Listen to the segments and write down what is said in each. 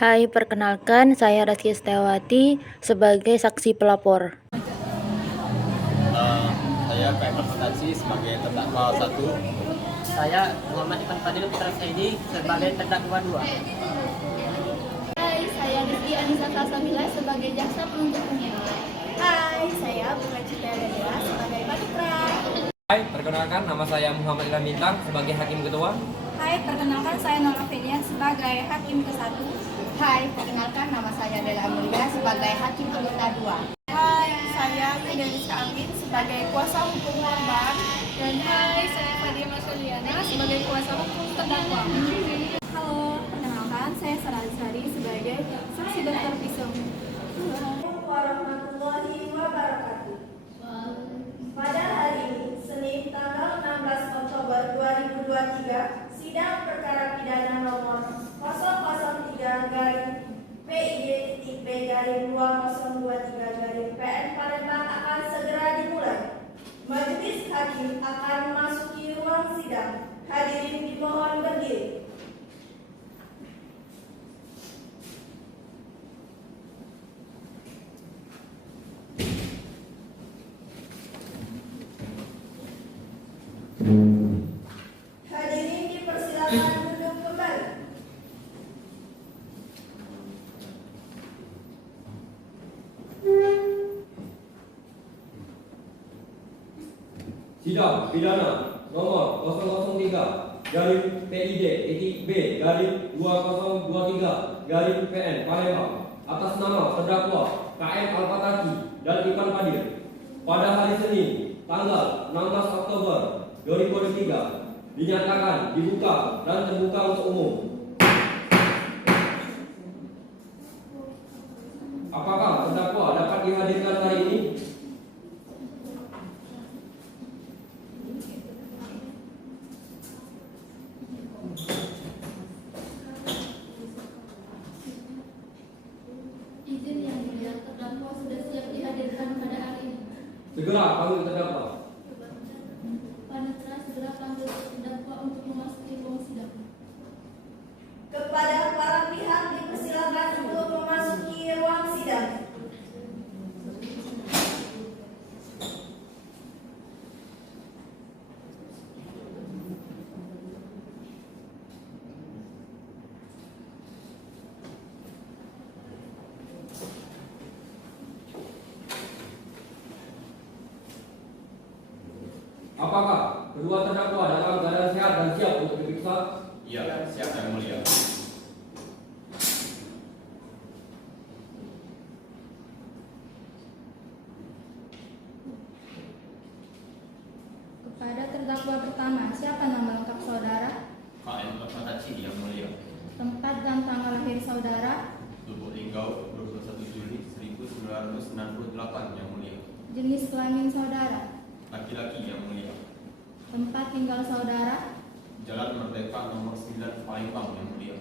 Hai, perkenalkan saya Rizky Setiawati sebagai saksi pelapor. Saya PM Akuntansi sebagai terdakwa 1. Saya Muhammad Ivan Fadil Putra Saidi sebagai terdakwa 2. Hai, saya Rizky Anissa Salsabila sebagai jaksa penuntut umum. Hai, saya Bunga Citra Dadela sebagai panitra. Hai, perkenalkan nama saya Muhammad Ilham Bintang sebagai hakim ketua. Hai, perkenalkan saya Nora Fenia sebagai hakim ke-1. Hai, perkenalkan nama saya Dela Amelia sebagai hakim anggota 2. Hai, saya Fidelis Amin sebagai kuasa hukum korban. Dan hai, saya Fadia Masoliana sebagai kuasa hukum terdakwa. Halo, perkenalkan saya Sarah Sari sebagai saksi dokter visum. Assalamualaikum warahmatullahi wabarakatuh. Pada hari ini, Senin tanggal 16 Oktober 2023, sidang perkara pidana nomor 003-PID-P-2023-PN Palembang akan segera dimulai. Majelis hakim akan memasuki ruang sidang. Hadirin dimohon berdiri. Hadirin dipersilakan duduk kembali. Sidang pidana nomor 003-PID-B-2023-PN Palembang atas nama terdakwa KM Al-Fataki dan Ivan Fadil pada hari Senin tanggal 16 Oktober 2023 dinyatakan dibuka dan terbuka untuk umum. Apakah terdakwa dapat dihadirkan hari ini? Izin yang mulia, terdakwa sudah siap dihadirkan pada hari ini. Segera panggil terdakwa. Panitra segera panggil terdakwa untuk memasuki ruang sidang. Kepada para pihak dipersilakan untuk memasuki ruang sidang. Apakah kedua terdakwa dalam keadaan sehat dan siap untuk diperiksa? Iya, siap yang mulia. Kepada terdakwa pertama, siapa nama lengkap saudara? KM Al-Fataki yang mulia. Tempat dan tanggal lahir saudara? Lubuk Linggau 21 Juli 1968 yang mulia. Jenis kelamin saudara? Laki-laki yang mulia. Tempat tinggal saudara? Jalan Merdeka nomor 9 Palembang yang mulia.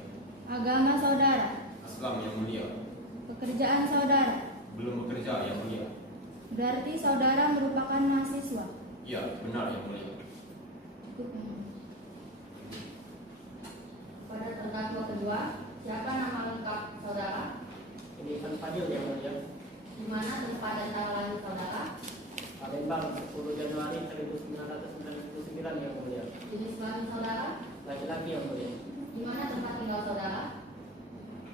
Agama saudara? Islam yang mulia. Pekerjaan saudara? Belum bekerja yang mulia. Berarti saudara merupakan mahasiswa? Iya, benar yang mulia. Pada terdakwa kedua, siapa nama lengkap saudara? Ini Ivan Fadil yang mulia. Di mana tempat dan tanggal lahir saudara? Palembang 10 Januari 1999 yang mulia. Jenis kelamin saudara? Laki-laki yang mulia. Di mana tempat tinggal saudara?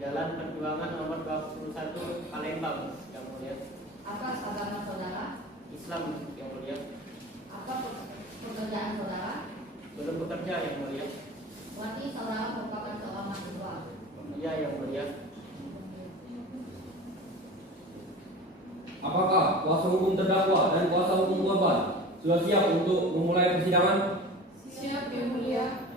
Jalan Perjuangan nomor 21 Palembang yang mulia. Apa agama saudara? Islam yang mulia. Apa pekerjaan saudara? Belum bekerja yang mulia. Berarti saudara merupakan seorang mahasiswa. Iya yang mulia. Apakah kuasa hukum terdakwa dan kuasa hukum korban sudah siap untuk memulai persidangan? Siap yang mulia.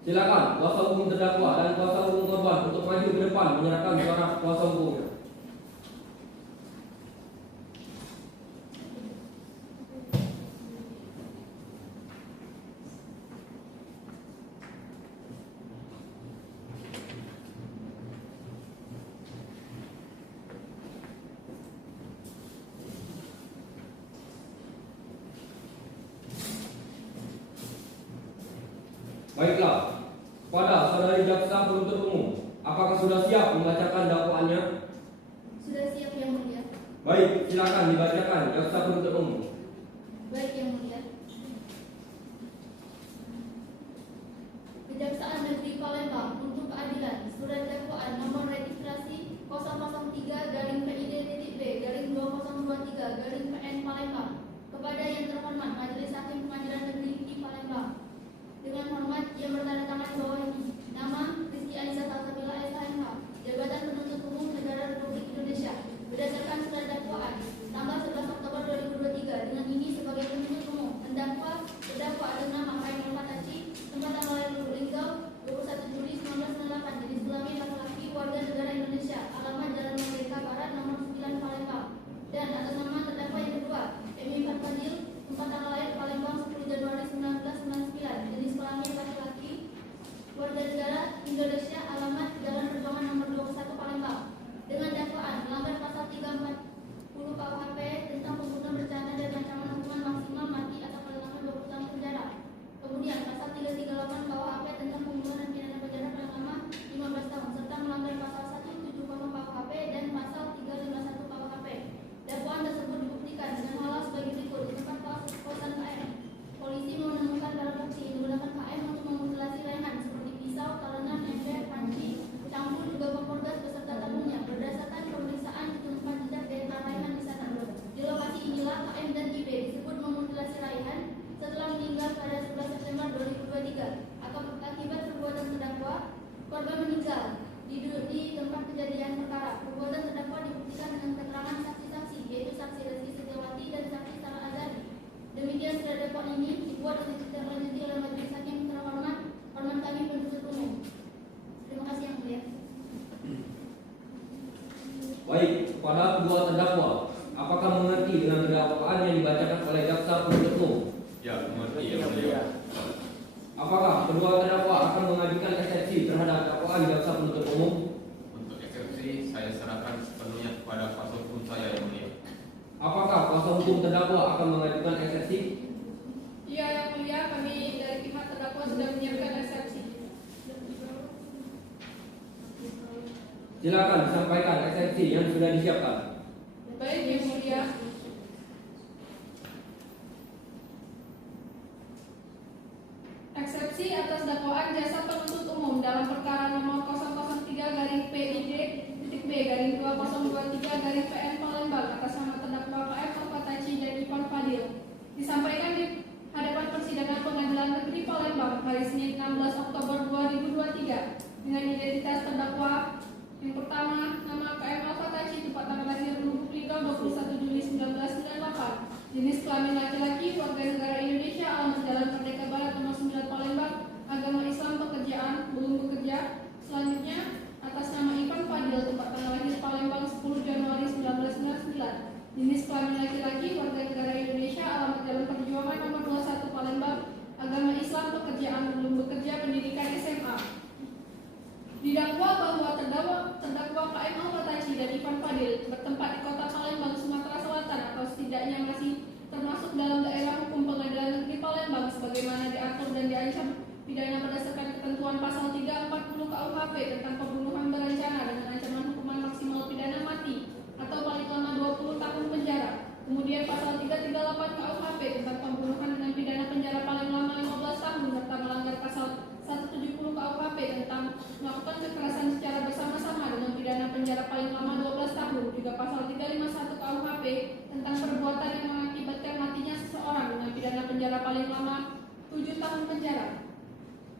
Silakan kuasa hukum terdakwa dan kuasa hukum korban untuk maju ke depan menyerahkan suara kuasa hukumnya. Baiklah, kepada saudari jaksa penuntut umum, apakah sudah siap membacakan dakwaannya? Sudah siap yang mulia. Baik, silakan dibacakan jaksa penuntut umum. Baik yang mulia. Kejaksaan Negeri Palembang untuk keadilan, surat dakwaan nomor registrasi 003-PID-B-2023-PN Palembang kepada yang terhormat Majelis Hakim Pengadilan Negeri di Palembang. Dengan hormat yang bertanda tangan bawah ini. Nama Rizky Anissa Salsabila SHMH, Jabatan Penuntut Umum Negara Republik Indonesia. Berdasarkan surat dakwaan tanggal 11 Oktober 2023 dengan ini sebagai penuntut umum terdakwa atas nama Kain Al-Fatachi, tempat tanggal lahir Rizal 21 Juli 1998, jenis kelamin laki-laki, warga negara Indonesia, alamat Jalan Merdeka Barat nomor 9 Palembang. Dan atas nama terdakwa yang kedua, Emi Fadil, tempat tanggal lahir Palembang 10 Januari 1999, jenis kelamin laki-laki, warga negara Indonesia, alamat Jalan Perjuangan nomor 21 Palembang. Dengan dakwaan melanggar pasal 340 KUHP tentang pembunuhan berencana dan ancaman hukuman maksimal mati atau paling lama 20 tahun penjara. Kemudian pasal 338 KUHP tentang pembunuhan dan pidana penjara paling lama 15 tahun serta melanggar pasal 170 KUHP dan pasal 351 KUHP. Dakwaan tersebut dibuktikan dengan hal sebagai berikut. Di tempat kosan KM, polisi menemukan barang bukti yang digunakan KM untuk memutilasi Rehan seperti pisau, talenan, ember, panci, campur juga kompor gas beserta tabungnya. Berdasarkan pemeriksaan ditemukan jejak DNA Raihan di sana. Di lokasi inilah KM dan JB disebut memutilasi Raihan setelah meninggal pada 11 September 2023. Akibat perbuatan terdakwa, korban meninggal di tempat kejadian perkara. Perbuatan terdakwa dibuktikan dengan keterangan saksi-saksi, yaitu saksi Rizky Setiawati dan saksi Sarah Azari. Demikian surat dakwaan ini dibuat dan ditindaklanjuti oleh Majelis Hakim terhormat kami penuntut umum. Terima kasih yang mulia. Baik, kepada kedua terdakwa, apakah mengerti dengan dakwaan yang dibacakan oleh jaksa penuntut umum? Ya, mengerti yang mulia. Apakah kedua terdakwa akan mengajukan eksepsi terhadap dakwaan jaksa penuntut umum? Untuk eksepsi, saya serahkan sepenuhnya kepada kuasa hukum saya yang mulia. Apakah kuasa hukum terdakwa akan mengajukan eksepsi? Iya yang mulia, kami dari pihak terdakwa sudah menyiapkan eksepsi. Silakan disampaikan eksepsi yang sudah disiapkan. Baik yang mulia. Eksepsi atas dakwaan jasa penuntut umum dalam perkara nomor 003-PID-B-2023-PN Palembang atas nama terdakwa KM Al-Fatachi dan Ivan Fadil disampaikan di hadapan persidangan Pengadilan Negeri Palembang hari Senin 16 Oktober 2023 dengan identitas terdakwa yang pertama, nama KM Al-Fatachi, tempat tanggal lahir Lubuk Linggau 21 Juli 1998, jenis kelamin laki-laki, warga negara Indonesia, alamat Jalan Merdeka Barat nomor 9 Palembang, agama Islam, pekerjaan, belum bekerja. Selanjutnya, atas nama Ivan Fadil, tempat tanggal lahir Palembang 10 Januari 1999, jenis kelamin laki-laki, warga negara Indonesia, alamat Jalan Perjuangan nomor 21 Palembang, agama Islam, pekerjaan, belum bekerja, pendidikan SMA. Didakwa bahwa terdakwa KM Al-Fatachi dan Ivan Fadil bertempat di kota Palembang, Sumatera Selatan atau setidaknya masih termasuk dalam daerah hukum Pengadilan Negeri Palembang sebagaimana diatur dan diancam pidana berdasarkan ketentuan pasal 340 KUHP tentang pembunuhan berencana dengan ancaman hukuman maksimal pidana mati atau paling lama 20 tahun penjara. Kemudian pasal 338 KUHP tentang pembunuhan dengan pidana penjara paling lama 15 tahun serta melanggar pasal 170 KUHP tentang melakukan kekerasan secara bersama-sama dengan pidana penjara paling lama 12 tahun, juga pasal 351 KUHP tentang perbuatan yang mengakibatkan matinya seseorang dengan pidana penjara paling lama 7 tahun penjara.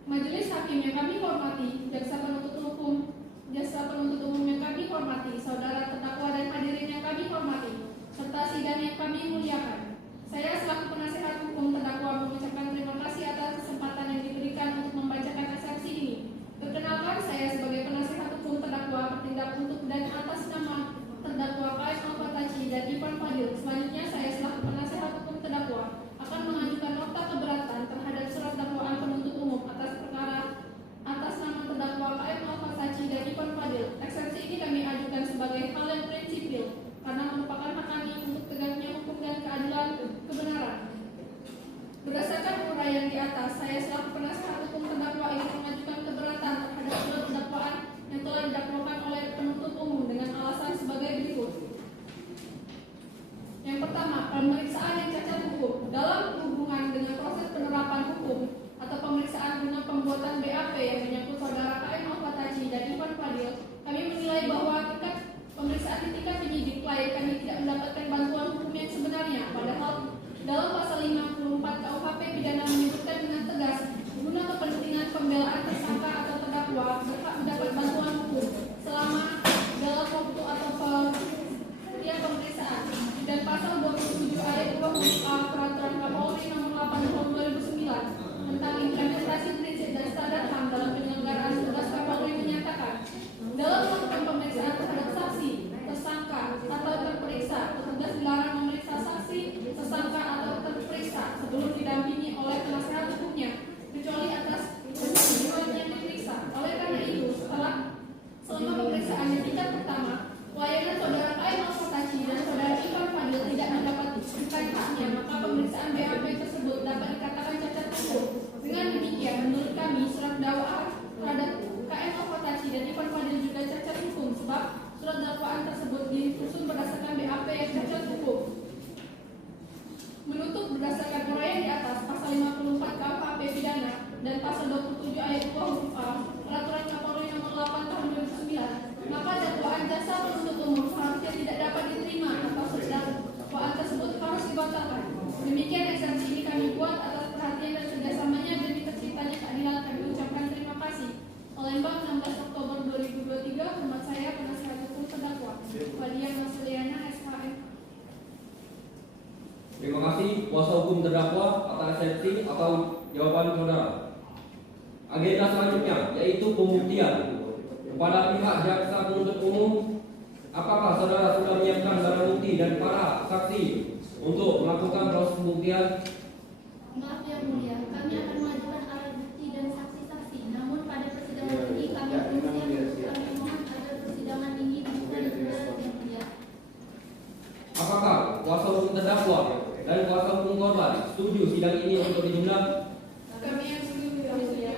Majelis Hakim yang kami hormati, jaksa penuntut umum yang kami hormati, saudara terdakwa dan hadirin yang kami hormati, serta sidang yang kami muliakan. Saya selaku penasihat hukum terdakwa mengucapkan terima kasih atas kesempatan yang diberikan untuk membacakan eksepsi ini. Perkenalkan, saya sebagai penasihat hukum terdakwa bertindak untuk dan atas nama terdakwa KM Al-Fatachi dan Ivan Fadil. Selanjutnya, saya selaku penasihat hukum terdakwa akan mengajukan nota keberatan terhadap surat dakwaan penuntut umum atas perkara atas nama terdakwa KM Al-Fatachi dan Ivan Fadil. Eksepsi ini kami ajukan sebagai hal yang prinsipil karena merupakan hak kami untuk tegaknya hukum dan keadilan kebenaran. Berdasarkan uraian di atas, saya selaku penasihat hukum terdakwa Yang pertama, pemeriksaan yang cacat hukum dalam hubungan dengan proses penerapan hukum atau pemeriksaan dengan pembuatan BAP yang menyangkut saudara KM Al-Fatachi dan Ivan Fadil. Kami menilai bahwa tingkat pemeriksaan di tingkat penyidik klien kami tidak mendapatkan bantuan hukum yang sebenarnya, padahal dalam pasal 54 KUHP pidana menyebutkan dengan tegas guna kepentingan pembelaan tersangka atau terdakwa berhak mendapat bantuan hukum selama dalam waktu atau setiap pemeriksaan, dan pasal 27 ayat 2 huruf A Peraturan Kapolri Nomor 8 Tahun 2009 tentang implementasi prinsip dan standar HAM dalam penyelenggaraan tugas Kapolri menyatakan dalam melakukan pemeriksaan terhadap saksi, tersangka atau terperiksa, petugas dilarang memeriksa saksi, tersangka atau terperiksa sebelum didampingi oleh penasehat hukumnya, kecuali atas kesetujuan yang diperiksa. Oleh karena itu, selama pemeriksaan di tingkat pertama, pelayanan saudara KM Al-Fatachi dan saudara Ivan Fadil tidak mendapatkan haknya, maka pemeriksaan BAP tersebut dapat dikatakan cacat hukum. Dengan demikian, menurut kami, surat dakwaan terhadap KM Al-Fatachi dan Ivan Fadil juga cacat hukum, sebab surat dakwaan tersebut disusun berdasarkan BAP yang cacat hukum. Menutup berdasarkan uraian di atas pasal 54 KUHP pidana dan pasal 27 ayat 2 huruf A Peraturan Kapolri Nomor 8 Tahun 2009, maka dakwaan jasa penuntut umum seharusnya tidak dapat diterima atau dakwaan tersebut harus dibatalkan. Demikian eksepsi ini kami buat atas perhatian dan kerjasamanya demi terciptanya keadilan. Kami ucapkan terima kasih. Palembang, 16 Oktober 2023. Hormat saya, penasihat hukum terdakwa Fadia Masliana, SHM. Terima kasih kuasa hukum terdakwa atas eksepsi atau jawaban saudara. Agenda selanjutnya yaitu pembuktian kepada pihak jaksa penuntut umum. Apakah saudara sudah menyiapkan barang bukti dan para saksi untuk melakukan proses pembuktian? Maaf yang mulia, kami akan mengajukan alat bukti dan saksi-saksi. Namun pada persidangan ini kami belum siap. Kami mohon agar persidangan ini dibuka di yang mulia. Apakah kuasa hukum terdakwa dan kuasa hukum korban setuju sidang ini untuk ditunda? Kami yang setuju, yang mulia.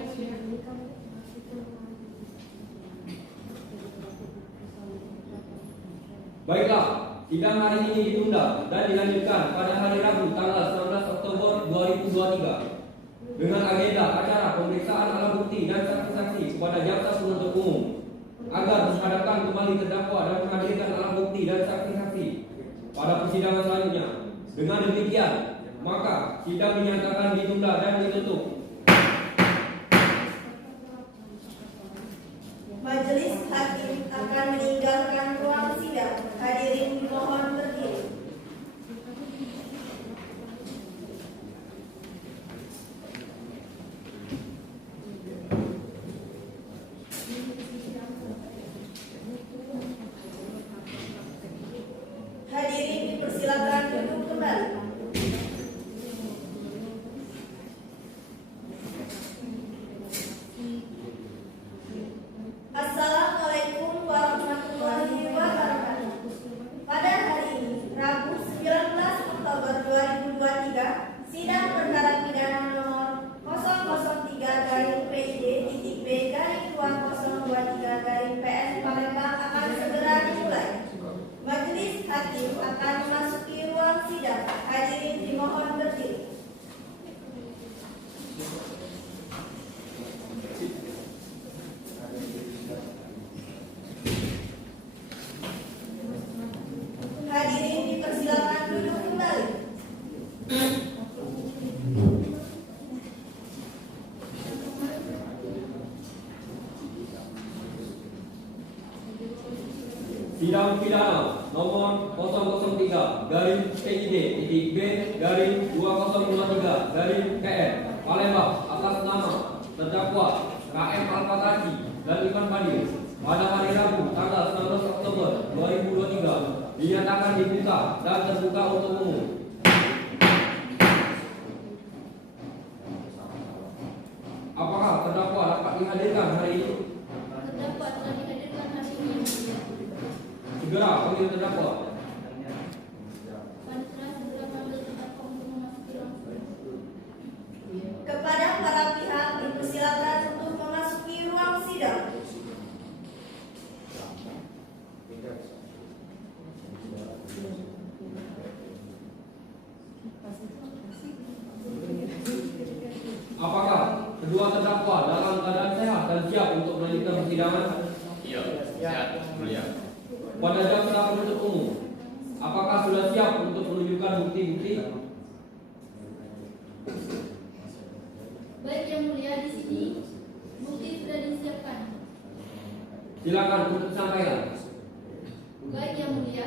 Baiklah, sidang hari ini ditunda dan dilanjutkan pada hari Rabu tanggal 19 Oktober 2023 dengan agenda acara pemeriksaan alat bukti dan saksi-saksi kepada jaksa penuntut umum agar menghadapkan kembali terdakwa dan menghadirkan alat bukti dan saksi-saksi pada persidangan selanjutnya. Dengan demikian, maka sidang dinyatakan ditunda dan ditutup. Majelis hakim akan meninggalkan ruang sidang. Hadirin dimohon berdiri. Hadirin dipersilakan duduk kembali. Assalamualaikum warahmatullahi wabarakatuh. Pada hari ini, Rabu 19 Oktober 2023, sidang perkara pidana nomor 003-PID-B-2023-PS Palembang akan segera dimulai. Majelis hakim akan memasuki ruang sidang. Hadirin dimohon berdiri. Hadirin dipersilakan duduk kembali. Sidang pidana nomor 003-PID-B-2023-KM Palembang atas nama terdakwa KM Al-Fatachi dan Ivan Fadil pada hari Rabu tanggal 19 Oktober 2023 dinyatakan dibuka dan terbuka untuk umum. Apakah terdakwa dapat dihadirkan hari ini? Terdakwa telah dihadirkan hari ini. Segera panggil terdakwa. Panitera segera panggil terdakwa untuk memasuki ruang sidang. Kepada para pihak dipersilakan untuk memasuki ruang sidang. siap untuk melanjutkan persidangan? Iya, siap, mulia. Pada jaksa penuntut umum, apakah sudah siap untuk menunjukkan bukti-bukti? Baik yang mulia, di sini bukti sudah disiapkan. Silakan untuk disampaikan. Baik yang mulia.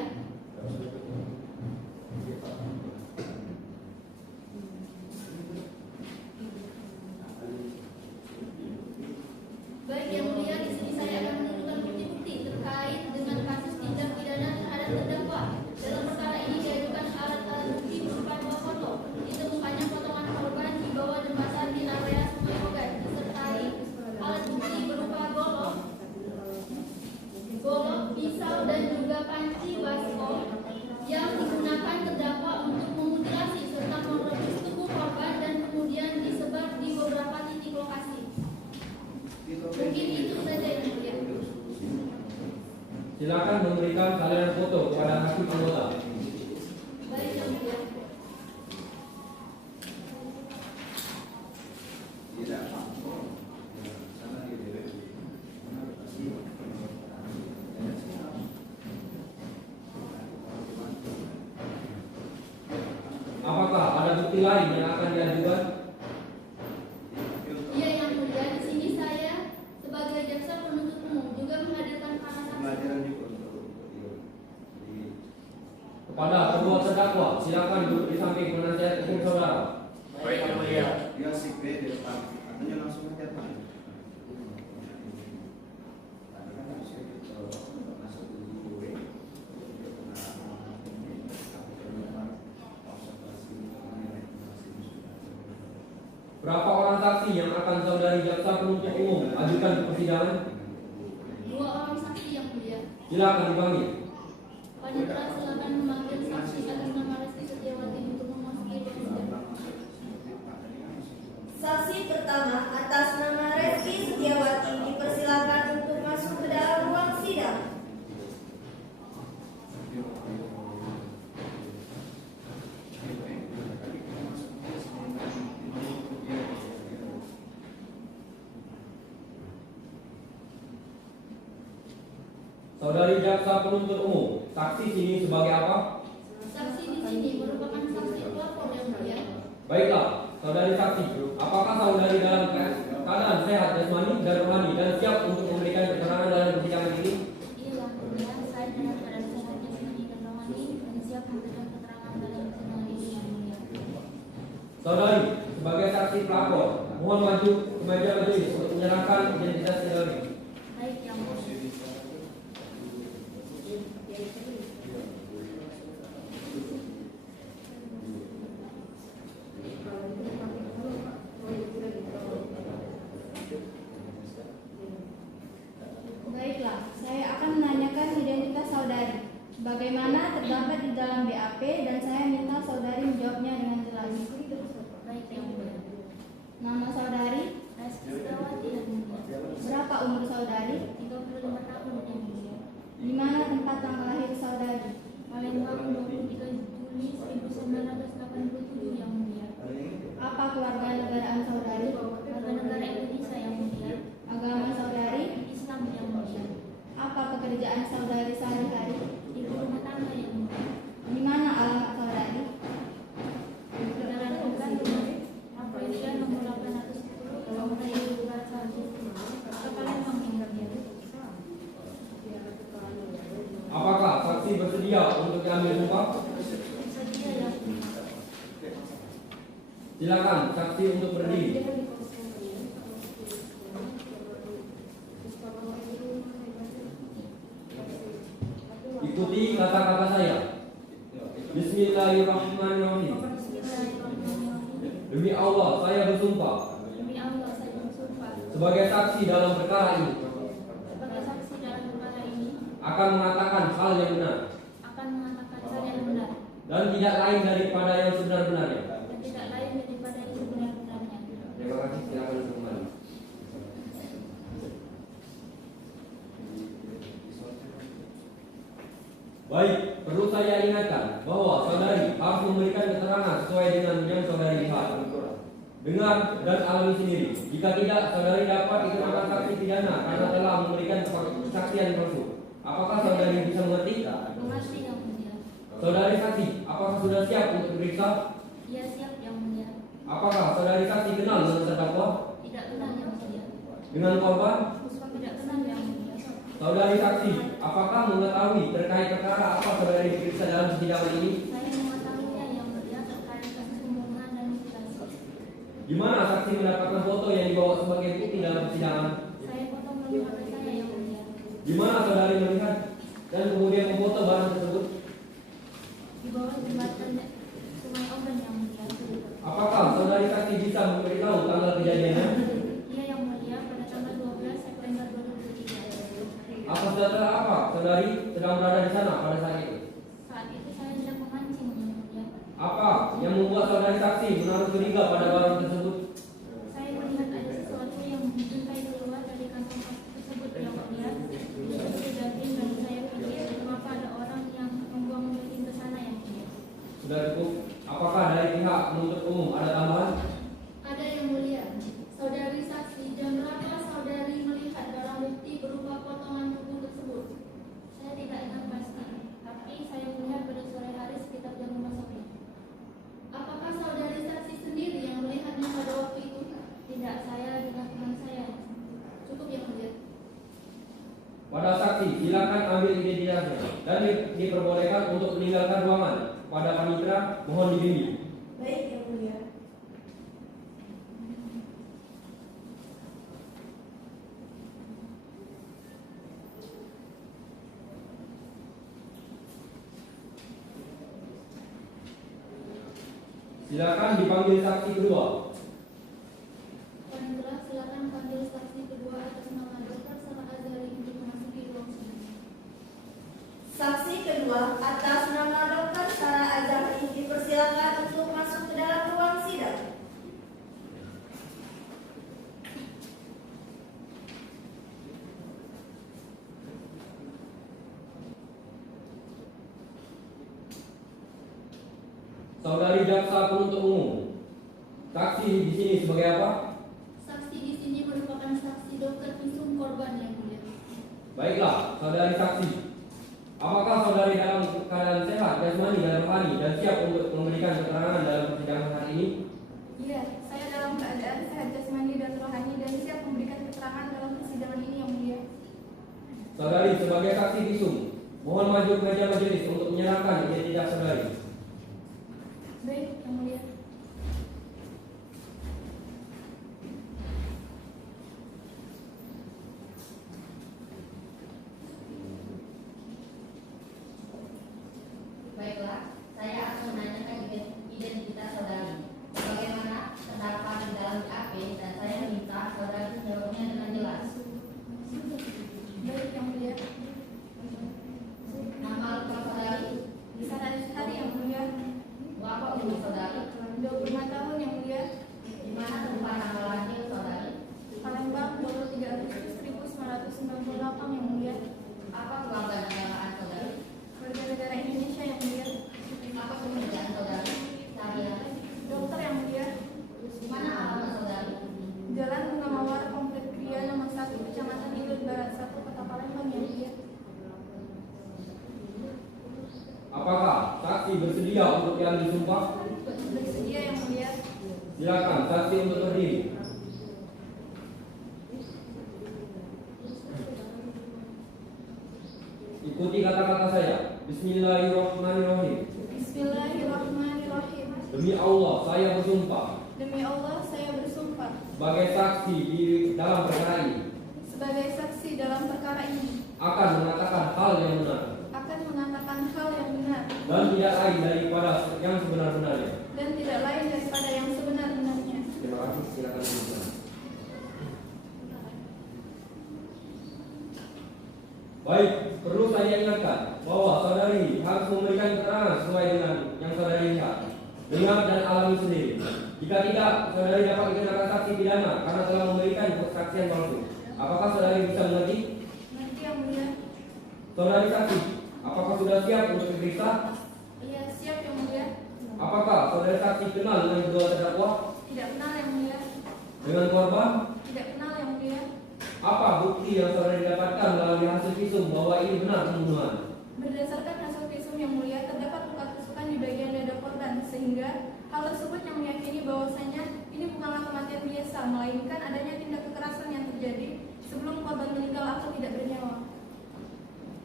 Baik yang mulia, di sini saya akan menunjukkan bukti-bukti terkait dengan kasus tindak pidana terhadap terdakwa. Dalam perkara ini diajukan alat bukti berupa dua foto. Ditemukannya potongan korban di bawah jembatan di area Sungai Ogan, disertai alat bukti berupa golok, pisau dan juga panci baskom yang digunakan terdakwa untuk memutilasi serta merebus tubuh korban dan kemudian disebar di beberapa titik lokasi. Mungkin itu saja yang mulia. Silakan memberikan salinan foto kepada hakim anggota. Baik yang mulia. Apakah ada bukti lain yang akan diajukan? Iya yang mulia, di sini saya sebagai jaksa penuntut umum juga menghadirkan para saksi. Kepada kedua terdakwa, silakan duduk di samping penasihat hukum saudara. Baik yang mulia. Dia si B di depan, katanya langsung aja Pak. Berapa orang saksi yang akan saudari jaksa penuntut umum ajukan ke persidangan? 2 orang saksi yang mulia. Silakan dipanggil. Panitera silakan memanggil saksi atas nama Resti Setiawati untuk memasuki ruang sidang. Saksi pertama atas nama Resti Setiawati dipersilakan untuk masuk ke dalam ruang sidang. Saudari jaksa penuntut umum, saksi sini sebagai apa? Saksi di sini merupakan saksi pelapor yang mulia. Baiklah, saudari saksi, apakah saudari dalam keadaan sehat jasmani dan rohani dan siap untuk memberikan keterangan dalam persidangan ini? Iya yang mulia, saya dalam keadaan sehat jasmani dan rohani dan siap memberikan keterangan dalam persidangan ini yang mulia. Saudari, sebagai saksi pelapor, mohon maju ke meja majelis untuk menyerahkan identitas saudari. Baik yang mulia. Baiklah, saya akan menanyakan identitas saudari. Bagaimana terdapat di dalam BAP dan saya minta saudari menjawabnya dengan jelas. Baik yang mulia. Nama saudari, Resti Setiawati yang mulia. berapa umur saudari, 35 tahun yang mulia. di mana tempat tanggal lahir saudari, Palembang 23 Juli 1987 yang mulia. apa keluarga negaraan saudari, Warga negara Indonesia yang mulia. agama saudari, Islam yang mulia. apa pekerjaan saudari sehari-hari, Ibu rumah tangga yang mulia. di mana alamat saudari, Jalan Ogan, Apresia nomor 810, Kampung Ibu Barat 1, Palembang yang mulia. Apakah saksi bersedia untuk diambil sumpah? Sedia yang mulia. Silakan saksi untuk berdiri. Ikuti kata-kata saya. Bismillahirrahmanirrahim. Demi Allah, saya bersumpah Demi Allah saya bersumpah sebagai saksi dalam perkara ini sebagai saksi dalam perkara ini akan mengatakan hal yang benar akan mengatakan hal yang benar dan tidak lain daripada yang sebenar-benarnya. dan tidak lain daripada yang sebenar-benarnya. Terima kasih. Silakan untuk kembali. Baik, perlu saya ingatkan bahwa saudari harus memberikan keterangan sesuai dengan yang saudari lihat. Dengar dan alami sendiri. Jika tidak, saudari dapat dikenakan saksi pidana karena telah memberikan kesaksian palsu. Apakah saudari bisa mengerti? Mengerti yang mulia. Saudari saksi, apakah sudah siap untuk diperiksa? Iya siap yang mulia. Apakah saudari saksi kenal dengan terdakwa? Tidak kenal yang mulia. Dengan korban? Tidak kenal yang mulia. Saudari saksi, apakah mengetahui terkait perkara apa saudari diperiksa dalam persidangan ini? Saya mengetahuinya yang mulia terkait kasus pembunuhan dan mutilasi. Di mana saksi mendapatkan foto yang dibawa sebagai bukti dalam persidangan? Saya foto melalui HP saya yang mulia. Di mana saudari melihat dan kemudian memfoto barang tersebut? Di bawah jembatan Sungai Ogan yang mulia. Apakah saudari saksi bisa memberitahu tanggal kejadiannya? Iya yang mulia pada tanggal 12 September 2023. Atas dasar apa saudari sedang berada di sana pada saat itu? Saat itu saya sedang memancing yang mulia. Apa yang membuat saudari saksi menaruh curiga pada barang tersebut? Saya melihat ada sesuatu yang menjuntai keluar dari kantong tersebut yang mulia. Itu daging dan saya pikir mengapa ada orang yang membuang daging ke sana yang mulia. Sudah cukup. Apakah dari pihak penuntut umum ada tambahan? Ada yang mulia. Saudari saksi, jam berapa saudari melihat barang bukti berupa potongan tubuh tersebut? Saya tidak ingat pasti, tapi saya melihat pada sore hari sekitar jam 5 sore. Apakah saudari saksi sendiri yang melihatnya pada waktu itu? Tidak, saya dengan teman saya. Cukup yang mulia. Pada saksi, silakan ambil identitasnya dan diperbolehkan untuk meninggalkan ruangan. Pada panitera, mohon dibimbing. Baik yang mulia. Silakan dipanggil saksi kedua. Panitera, silakan panggil saksi kedua atas nama Dr. Sarah Azhari untuk memasuki ruang sidang. Saksi kedua atas nama Dr. Sarah Azhari dipersilakan untuk masuk ke dalam ruang sidang. Saudari jaksa penuntut umum, saksi di sini sebagai apa? Saksi di sini merupakan saksi dokter visum korban yang mulia. Baiklah, saudari saksi. Apakah saudari dalam keadaan sehat, jasmani dan rohani dan siap untuk memberikan keterangan dalam persidangan hari ini? Iya, saya dalam keadaan sehat jasmani dan rohani dan siap memberikan keterangan dalam persidangan ini yang mulia. Saudari sebagai saksi visum, mohon maju ke meja majelis untuk menyerahkan identitas saudari. Baik, yang mulia. Baiklah, saya akan menanyakan identitas saudari. Bagaimana terdapat di dalam BAP dan saya minta saudari menjawabnya dengan jelas. Baik yang mulia. Nama lengkap saudari? Sarah Azhari yang mulia. Berapa umur saudari? 25 tahun yang mulia. Di mana tempat tanggal lahir saudari? Palembang 23 Agustus 1998 yang mulia. Apa kewarganegaraan saudari? Warga negara Indonesia yang mulia. Apa pekerjaan saudari? Sehari-hari? Dokter yang mulia. Di mana alamat saudari? Jalan Bunga Mawar, Komplek Kria nomor 1, Kecamatan Ilut Barat 1, Kota Palembang yang mulia. Apakah saksi bersedia untuk yang disumpah? Bersedia yang mulia. Silakan saksi untuk berdiri. Ikuti kata-kata saya. Bismillahirrahmanirrahim. Bismillahirrahmanirrahim. Demi Allah, saya bersumpah Demi Allah, saya bersumpah sebagai saksi di dalam perkara ini sebagai saksi dalam perkara ini akan mengatakan hal yang benar akan mengatakan hal yang benar dan tidak lain daripada yang sebenar-benarnya. dan tidak lain daripada yang sebenar-benarnya. Terima kasih. Silakan duduk. Baik, perlu saya ingatkan bahwa saudari harus memberikan keterangan sesuai dengan yang saudari lihat, dengar dan alami sendiri. Jika tidak, saudari dapat dikenakan saksi pidana karena telah memberikan kesaksian palsu. Apakah saudari bisa mengerti? Nanti yang mulia. Saudari saksi, apakah sudah siap untuk diperiksa? Iya, siap yang mulia. Apakah saudari saksi kenal dengan kedua terdakwa? Tidak kenal yang mulia. Dengan korban? Tidak kenal yang mulia. Apa bukti yang saudari dapatkan melalui hasil visum bahwa ini benar pembunuhan? Berdasarkan hasil visum yang mulia, terdapat luka tusukan di bagian dada korban, sehingga hal tersebut yang meyakini bahwasanya ini bukanlah kematian biasa, melainkan adanya tindak kekerasan yang terjadi sebelum korban meninggal atau tidak bernyawa.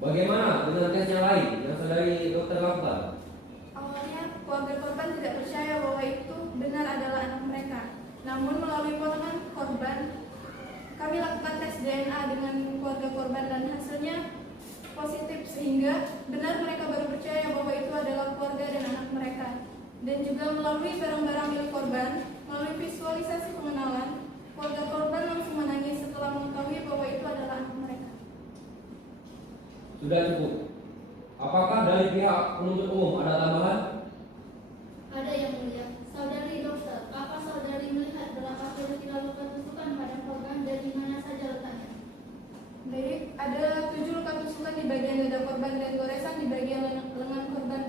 Bagaimana dengan tes yang lain yang saudari dokter lakukan? Awalnya, keluarga korban tidak percaya bahwa itu benar adalah anak mereka. Namun melalui potongan korban, kami lakukan tes DNA dengan keluarga korban dan hasilnya positif, sehingga benar mereka baru percaya bahwa itu adalah keluarga dan anak mereka. Dan juga melalui barang-barang milik korban, melalui visualisasi pengenalan, keluarga korban langsung menangis setelah mengetahui bahwa itu adalah anak mereka. Sudah cukup. Apakah dari pihak penuntut umum ada tambahan? Ada yang mulia. Saudari dokter, apa saudari melihat berapa kira-kira luka tusukan pada korban dan di mana saja letaknya? Baik, ada 7 luka tusukan di bagian dada korban dan goresan di bagian lengan korban.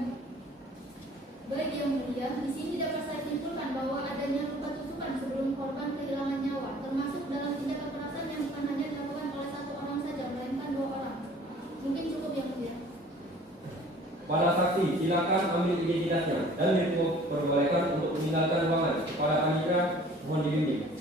Baik yang mulia, di sini dapat saya simpulkan bahwa adanya luka tusukan sebelum korban kehilangan nyawa, termasuk dalam tindak kekerasan yang bukan hanya dilakukan oleh 1 orang saja, melainkan 2 orang. Mungkin cukup yang mulia. Pada saksi, silakan ambil identitasnya dan diperbolehkan untuk meninggalkan ruangan. Kepada panitia, mohon dibimbing.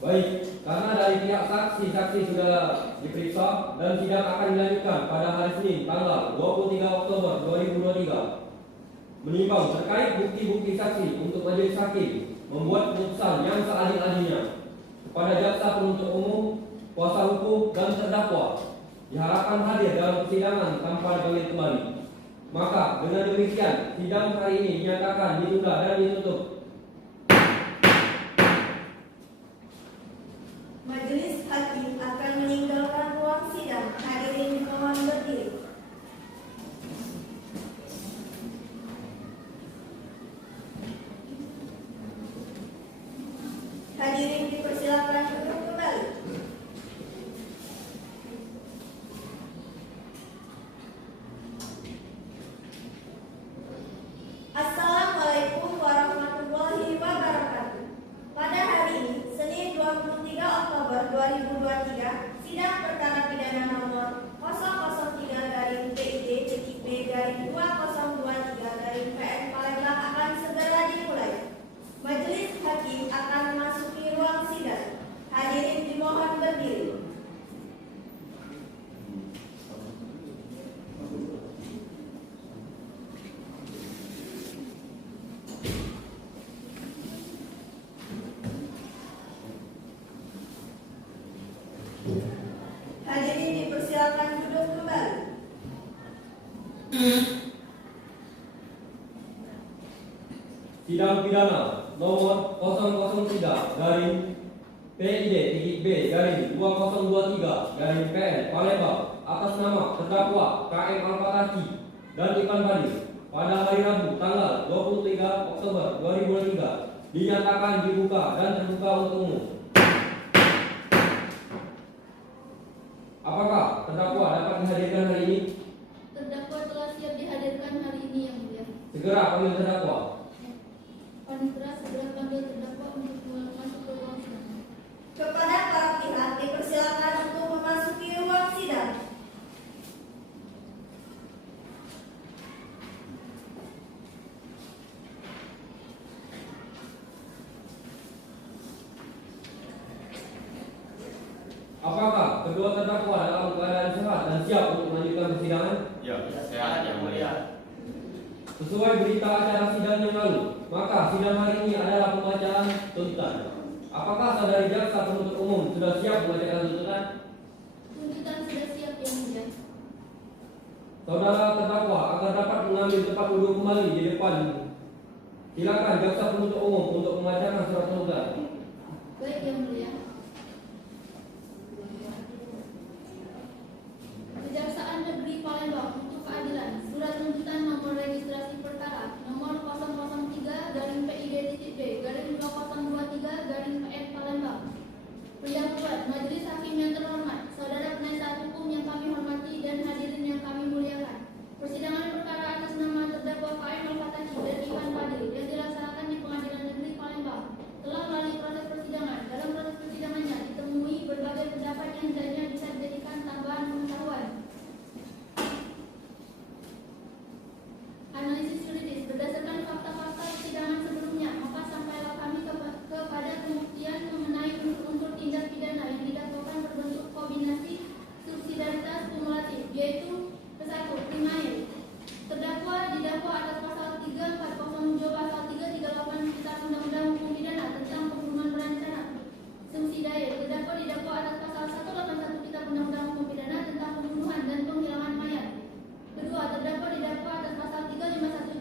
Baik, karena dari pihak saksi sudah diperiksa dan sidang akan dilanjutkan pada hari Senin tanggal 23 Oktober 2023. Menimbang terkait bukti-bukti saksi untuk majelis hakim membuat keputusan yang seadil-adilnya kepada jaksa penuntut umum, kuasa hukum dan terdakwa diharapkan hadir dalam persidangan tanpa dipanggil kembali. Maka dengan demikian sidang hari ini dinyatakan ditunda dan ditutup. Majelis hakim akan meninggalkan ruang sidang. Hadirin dimohon berdiri. Hadirin dipersilakan duduk kembali. Assalamualaikum warahmatullahi wabarakatuh. Pada hari ini, Senin 23 Oktober 2023, sidang perkara pidana nomor 003-PID-B-2023-PN Palembang akan segera dimulai. Majelis hakim akan memasuki ruang sidang. Hadirin dimohon berdiri. Hadirin dipersilakan duduk kembali. Sidang pidana nomor 003-PID-B-2023-PN Palembang atas nama terdakwa KM Alpataki dan Ikan Badir pada hari Rabu tanggal 23 Oktober 2023 dinyatakan dibuka dan terbuka untuk umum. Apakah terdakwa dapat dihadirkan hari ini? Terdakwa telah siap dihadirkan hari ini yang mulia. Segera panggil terdakwa. Panitera segera panggil terdakwa untuk masuk ke ruang sidang. Kepada para pihak dipersilakan untuk memasuki ruang sidang. Apakah kedua terdakwa dalam keadaan sehat dan siap untuk melanjutkan persidangan? Ya, sehat yang mulia. Sesuai berita acara sidang yang lalu, maka sidang hari ini adalah pembacaan tuntutan. Apakah saudari jaksa penuntut umum sudah siap membacakan tuntutan? Tuntutan sudah siap yang mulia. Saudara terdakwa agar dapat mengambil tempat duduk kembali di depan. Silakan jaksa penuntut umum untuk membacakan surat tuntutan. Baik yang mulia. Kejaksaan Negeri Palembang untuk keadilan. Surat tuntutan nomor registrasi perkara nomor Majelis Hakim yang terhormat, saudara penasihat hukum yang kami hormati dan hadirin yang kami muliakan. Persidangan perkara atas nama terdakwa KM Al-Fataki dan Iwan Fadil yang dilaksanakan di Pengadilan Negeri Palembang telah melalui proses persidangan. Dalam proses persidangannya ditemui berbagai pendapat yang hendaknya bisa dijadikan tambahan pengetahuan. Analisis kritis berdasarkan fakta-fakta persidangan sebelumnya, maka sampailah kami kepada pembuktian mengenai unsur-unsur tindak pidana yang didakwakan berbentuk kombinasi subsidiaritas kumulatif, yaitu ke-1, primair. Terdakwa didakwa atas pasal 340 pasal 338 Kitab Undang-Undang Hukum Pidana tentang pembunuhan berencana. Subsidiar, terdakwa didakwa atas pasal 181 Kitab Undang-Undang Hukum Pidana tentang pembunuhan dan penghilangan mayat. Kedua, terdakwa didakwa atas pasal 351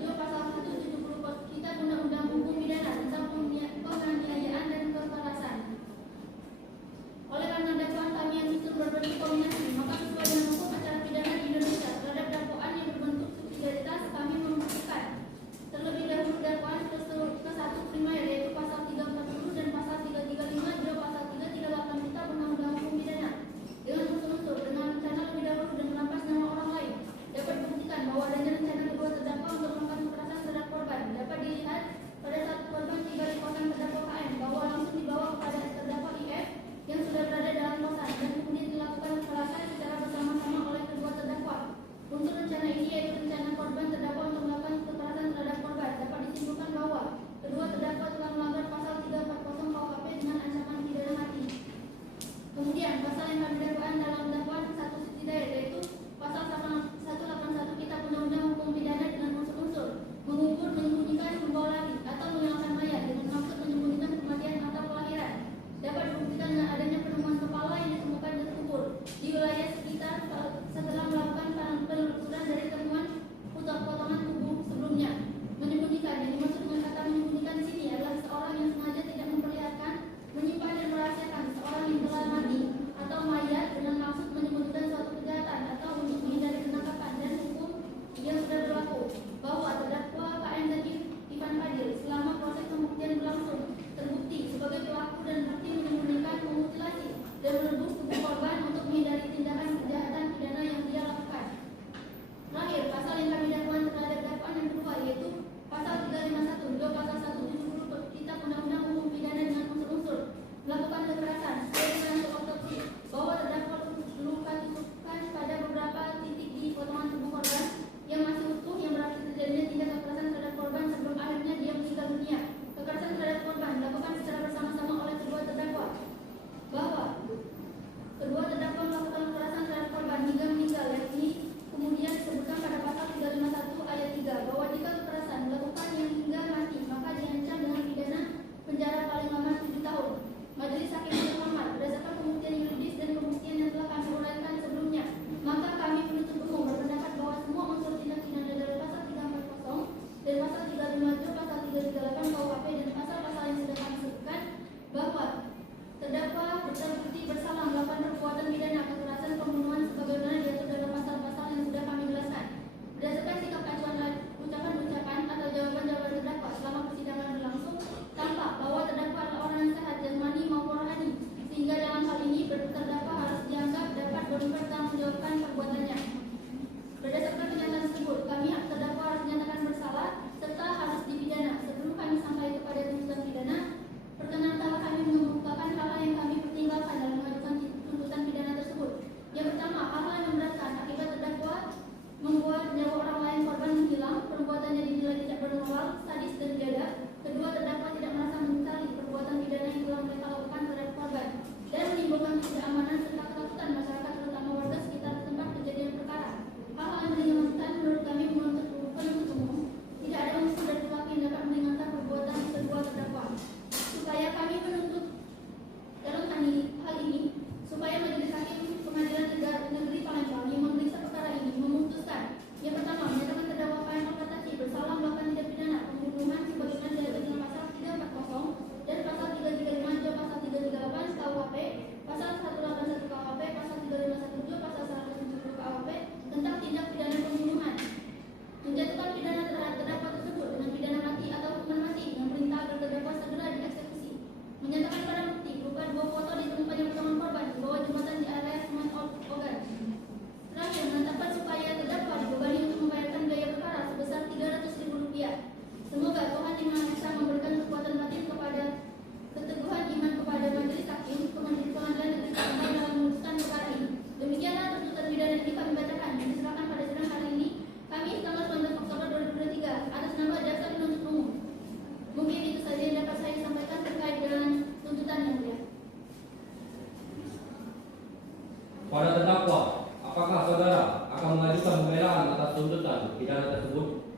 pidana tersebut?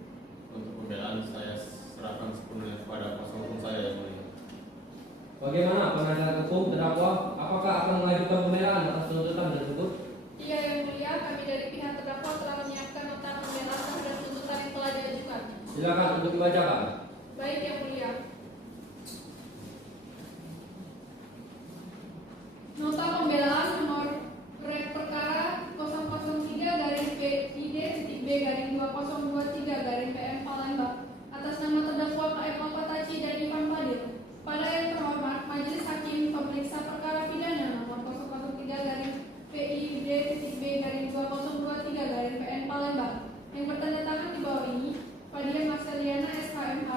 Untuk pembelaan saya serahkan sepenuhnya kepada kuasa hukum saya yang mulia. Bagaimana penasihat hukum terdakwa? Apakah akan mengajukan pembelaan atas tuntutan tersebut? Iya yang mulia, kami dari pihak terdakwa telah menyiapkan nota pembelaan terhadap tuntutan yang telah diajukan. Silakan untuk dibacakan. Baik yang mulia. Nota pembelaan nomor perkara 003-PID-B-2023 Palembang atas nama terdakwa KM Alpataci dan Ivan Fadil. Pada yang terhormat Majelis Hakim Pemeriksa Perkara Pidana nomor 003-PID-B-2023 Palembang yang bertanda tangan di bawah ini, Fadia Marseliana SHMH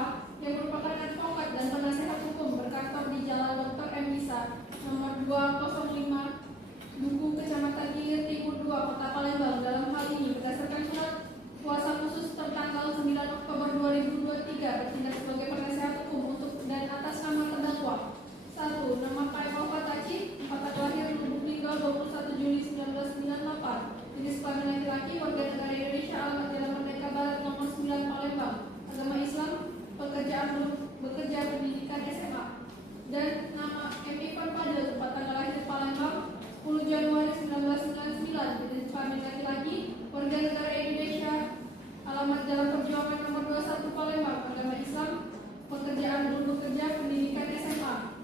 yang merupakan advokat dan penasehat hukum berkantor di Jalan Dr. M. Bisa nomor 205 Duku Kecamatan Gilir Timur 2 Kota Palembang dalam hal ini berdasarkan surat kuasa khusus tertanggal 9 Oktober 2023 bertindak sebagai penasehat hukum untuk dan atas nama terdakwa. 1. Nama KM Alpataci, tempat lahir Lubuk Linggau 21 Juli 1998, jenis kelamin laki-laki, warga negara Indonesia, alamat Jalan Merdeka Barat nomor 9 Palembang, agama Islam, bekerja pendidikan SMA. Dan nama M. Ivan Fadil, tempat tanggal lahir Palembang 10 Januari 1999, jenis kelamin laki-laki, warga negara Indonesia, alamat Jalan Perjuangan nomor 21 Palembang, agama Islam, pekerjaan bekerja pendidikan SMA.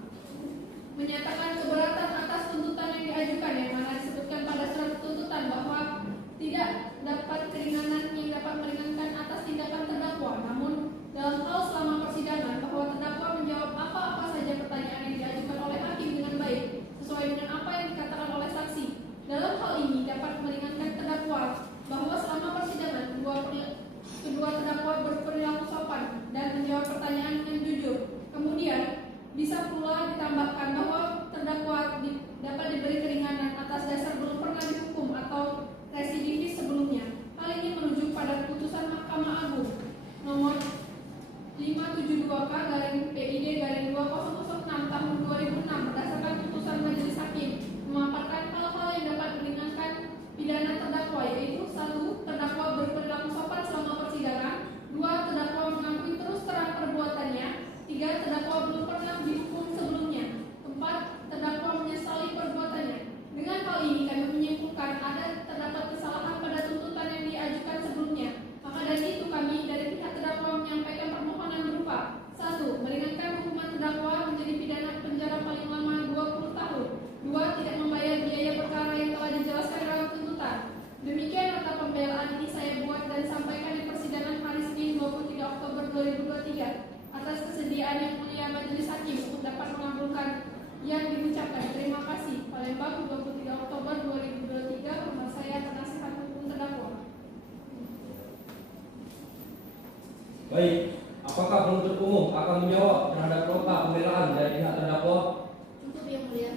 Menyatakan keberatan atas tuntutan yang diajukan yang mana disebutkan pada surat tuntutan bahwa tidak dapat keringanan yang dapat meringankan atas tindakan terdakwa, namun dalam hal selama persidangan bahwa terdakwa menjawab apa-apa saja pertanyaan yang diajukan oleh hakim dengan baik sesuai dengan apa yang dikatakan oleh saksi. Dalam hal ini dapat meringankan terdakwa bahwa selama persidangan kedua terdakwa berperilaku sopan dan menjawab pertanyaan dengan jujur. Kemudian bisa pula ditambahkan bahwa terdakwa dapat diberi keringanan atas dasar belum pernah dihukum atau residivis sebelumnya. Hal ini merujuk pada putusan Mahkamah Agung nomor 572K/PID/2006 tahun 2006 berdasarkan putusan Majelis Hakim memaparkan hal-hal yang dapat meringankan pidana terdakwa, yaitu 1. Terdakwa berperilaku sopan selama persidangan, 2. Terdakwa mengakui terus terang perbuatannya, 3. Terdakwa belum pernah dihukum sebelumnya, 4. Terdakwa menyesali perbuatannya. Dengan hal ini kami menyimpulkan terdapat kesalahan pada tuntutan yang diajukan sebelumnya. Maka dari itu kami dari pihak terdakwa menyampaikan permohonan berupa 1. Meringankan hukuman terdakwa menjadi pidana penjara paling lama 20 tahun, 2. Tidak membayar biaya perkara yang telah dijelaskan dalam tuntutan. Demikian nota pembelaan ini saya buat dan sampaikan di persidangan hari Senin 23 Oktober 2023 atas kesediaan yang mulia Majelis Hakim untuk dapat mengabulkan yang diucapkan. Terima kasih. Palembang 23 Oktober 2023. Rumah saya penasehat hukum terdakwa. Baik, apakah penuntut umum akan menjawab terhadap nota pembelaan dari pihak terdakwa? Untuk yang mulia.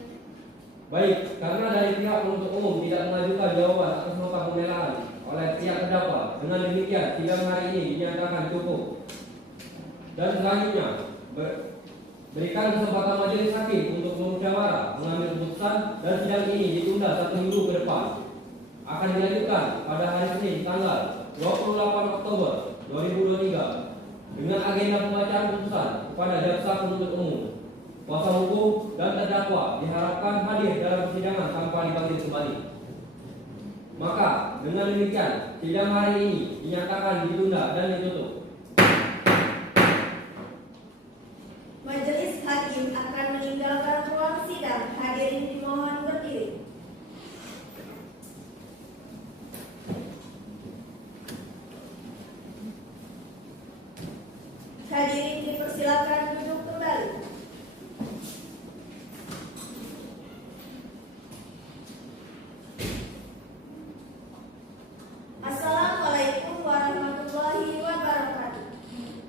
Baik, karena dari pihak penuntut umum tidak mengajukan jawaban atas nota pembelaan oleh pihak terdakwa, dengan demikian sidang hari ini dinyatakan cukup. Dan selanjutnya, berikan kesempatan Majelis Hakim untuk bermusyawarah mengambil keputusan dan sidang ini ditunda 1 minggu ke depan. Akan dilanjutkan pada hari Senin tanggal 28 Oktober 2023 dengan agenda pembacaan putusan kepada jaksa penuntut umum. Kuasa hukum dan terdakwa diharapkan hadir dalam persidangan tanpa dipanggil kembali. Maka dengan demikian sidang hari ini dinyatakan ditunda dan ditutup. Majelis Hakim akan meninggalkan ruang sidang. Hadirin dimohon berdiri. Hadirin dipersilakan duduk kembali. Assalamualaikum warahmatullahi wabarakatuh.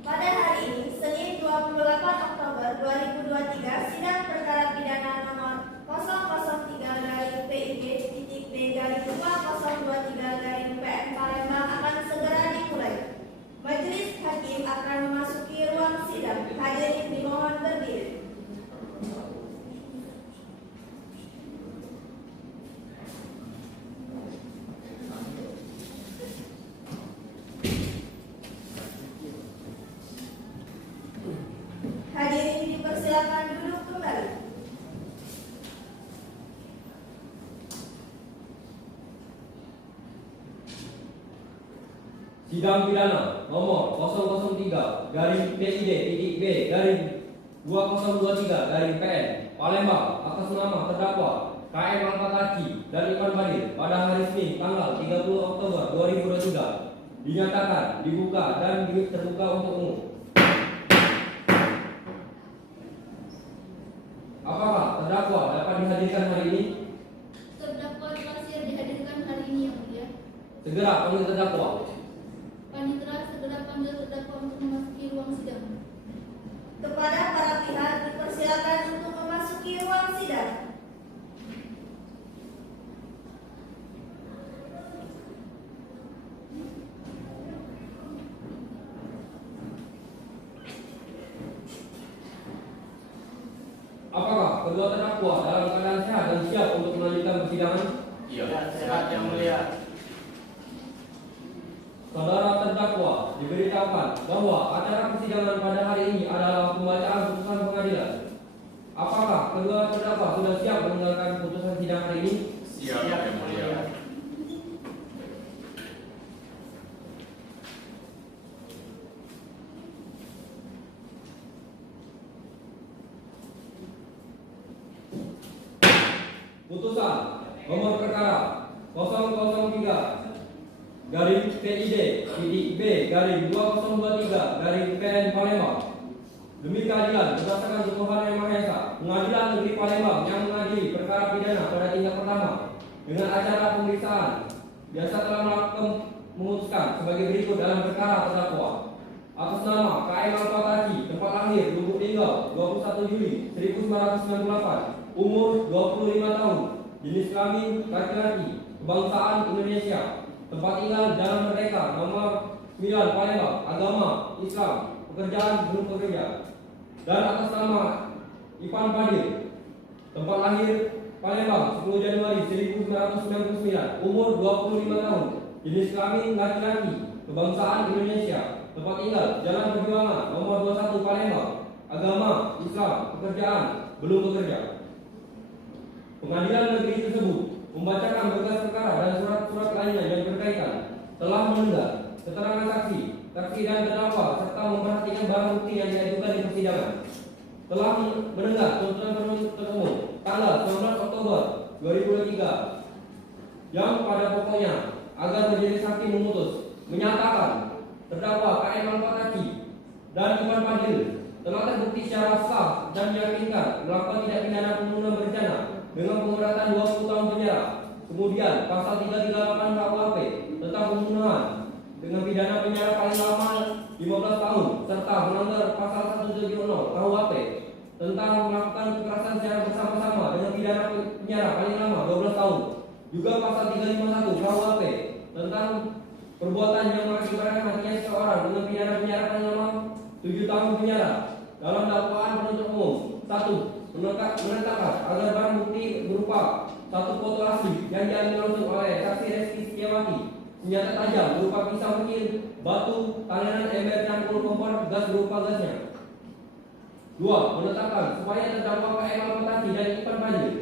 Pada hari ini, Senin 28 Oktober 2023, sidang perkara pidana nomor 003-PID-B-2023-PM Palembang akan segera dimulai. Majelis Hakim akan memasuki ruang sidang. Hadirin dimohon berdiri. Sidang pidana nomor 003-PID-B-2023-PN Palembang atas nama terdakwa KM Al-Fataki dan Ipan Badir pada hari Senin tanggal 30 Oktober 2023 dinyatakan dibuka dan terbuka untuk umum. Apakah terdakwa dapat dihadirkan hari ini? Terdakwa dilansir dihadirkan hari ini yang mulia. Segera panggil terdakwa. Panitera segera panggil terdakwa untuk memasuki ruang sidang. Kepada para pihak dipersilakan untuk memasuki ruang sidang. Apakah kedua terdakwa dalam keadaan sehat dan siap untuk melanjutkan persidangan? Iya, Sehat yang mulia. Saudara terdakwa diberitahukan bahwa acara persidangan pada hari ini adalah pembacaan putusan pengadilan. Apakah kedua terdakwa sudah siap mendengarkan putusan sidang hari ini? Siap yang mulia. Putusan nomor perkara 003-PID-B-2023-PN Palembang. Demi keadilan berdasarkan Tuhan Yang Maha Esa, Pengadilan Negeri Palembang yang mengadili perkara pidana pada tingkat pertama dengan acara pemeriksaan biasa telah memutuskan sebagai berikut dalam perkara terdakwa. Atas nama KM Al-Fataki, tempat lahir, lubuk tinggal 21 Juli 1998, umur 25 tahun, jenis kelamin laki-laki, kebangsaan Indonesia, tempat tinggal Jalan Merdeka nomor 9 Palembang, agama Islam, pekerjaan belum bekerja. Dan atas nama Ipan Badir, tempat lahir Palembang 10 Januari 1999, umur 25 tahun, jenis kelamin laki-laki, kebangsaan Indonesia, tempat tinggal Jalan Perjuangan nomor 21 Palembang, agama Islam, pekerjaan belum bekerja. Pengadilan negeri tersebut membacakan berkas perkara dan surat-surat lainnya yang berkaitan, telah mendengar keterangan saksi dan terdakwa serta memperhatikan barang bukti yang diajukan di persidangan. Telah mendengar tuntutan penuntut umum tanggal 19 Oktober 2023 yang pada pokoknya agar majelis hakim memutus menyatakan terdakwa KM Al-Fataki dan Ipan Badir telah terbukti secara sah dan meyakinkan melakukan tindak pidana pembunuhan berencana dengan pemberatan 20 tahun penjara. Kemudian pasal 338 KUHP tentang pembunuhan dengan pidana penjara paling lama 15 tahun serta melanggar pasal 170 KUHP tentang melakukan kekerasan secara bersama-sama dengan pidana penjara paling lama 12 tahun. Juga pasal 351 KUHP tentang perbuatan yang mengakibatkan matinya seseorang dengan pidana penjara paling lama 7 tahun penjara. Dalam dakwaan penuntut umum 1. Menetapkan agar barang bukti berupa satu foto asli yang diambil langsung oleh saksi Reski Setiawati, senjata tajam berupa pisau kecil, batu, tanganan ember campur kompor gas berupa gasnya. 2. Menetapkan supaya terdakwa KM Al-Fataki dan Ipan Badir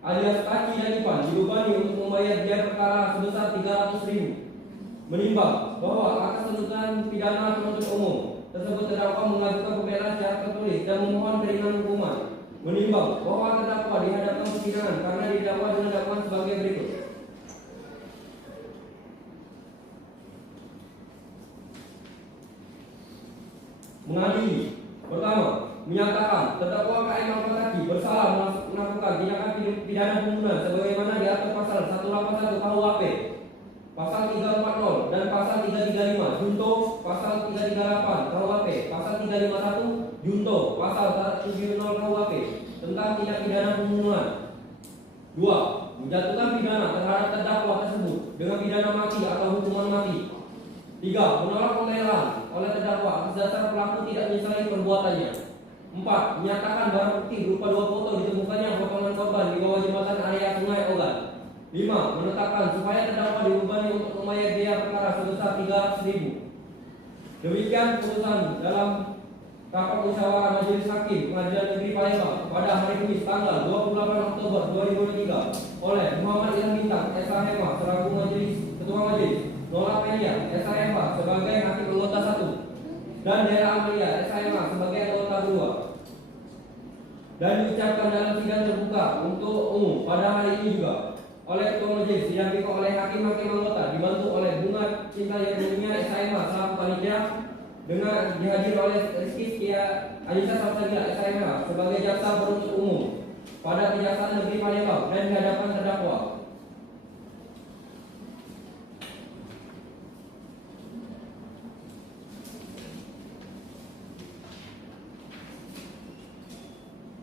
alias Taki dan Ipan dibebani untuk membayar biaya perkara sebesar 300.000. Menimbang bahwa atas tuntutan pidana penuntut umum tersebut terdakwa mengajukan pembelaan secara tertulis dan memohon keringanan hukuman. Menimbang bahwa terdakwa dihadapkan persidangan karena didakwa dengan dakwaan sebagai berikut. Mengadili. Pertama, menyatakan terdakwa KM Al-Fataki bersalah melakukan tindakan pidana pembunuhan sebagaimana diatur pasal 181 KUHP, pasal 340 dan pasal 335 junto, pasal 338 KUHP, pasal 351 junto, pasal 170 KUHP tentang tindak pidana pembunuhan. 2. Menjatuhkan pidana terhadap terdakwa tersebut dengan pidana mati atau hukuman mati. 3. Menolak pembelaan oleh terdakwa atas dasar pelaku tidak menyesali perbuatannya. 4. Menyatakan barang bukti berupa 2 foto ditemukannya potongan korban di bawah jembatan area Sungai Ogan. 5. Menetapkan supaya terdakwa dibebani untuk membayar biaya perkara sebesar 300.000. Demikian putusan dalam rapat musyawarah Majelis Hakim Pengadilan Negeri Palembang pada hari Kamis tanggal 28 Oktober 2023 oleh Muhammad Ilham Bintang SH Hema selaku Ketua Majelis Nola Pelia, SHMH sebagai hakim anggota 1 dan Dela Amalia, SHMH sebagai anggota 2. Dan diucapkan dalam sidang terbuka untuk umum pada hari ini juga oleh Ketua Majelis didampingi oleh hakim-hakim anggota dibantu oleh Bunga Cinta Yasmina, SHMH selaku panitia, dengan dihadiri oleh Rizky Setia Anissa Salsabila, SHMH sebagai jaksa penuntut umum pada Kejaksaan Negeri Palembang dan di hadapan terdakwa.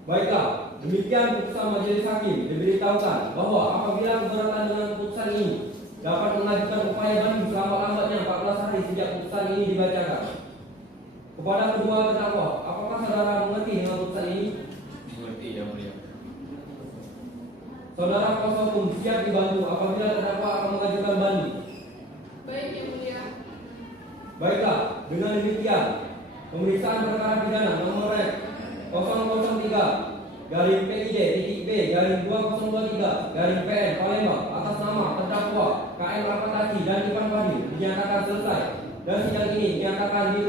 Baiklah, demikian putusan majelis hakim. Diberitahukan bahwa apabila keberatan dengan putusan ini dapat mengajukan upaya banding selambat-lambatnya 14 hari sejak putusan ini dibacakan. Kepada kedua terdakwa, apakah saudara mengerti dengan putusan ini? Mengerti, Yang Mulia. Saudara kuasa hukum siap dibantu apabila terdakwa akan mengajukan banding. Baik, Yang Mulia. Baiklah, dengan demikian pemeriksaan perkara pidana nomor rek 003 garing PID titik B garing 2023 garing PN Palembang atas nama terdakwa KM Alpataki dan Ivan Fadil dinyatakan selesai dan sidang ini dinyatakan ditutup.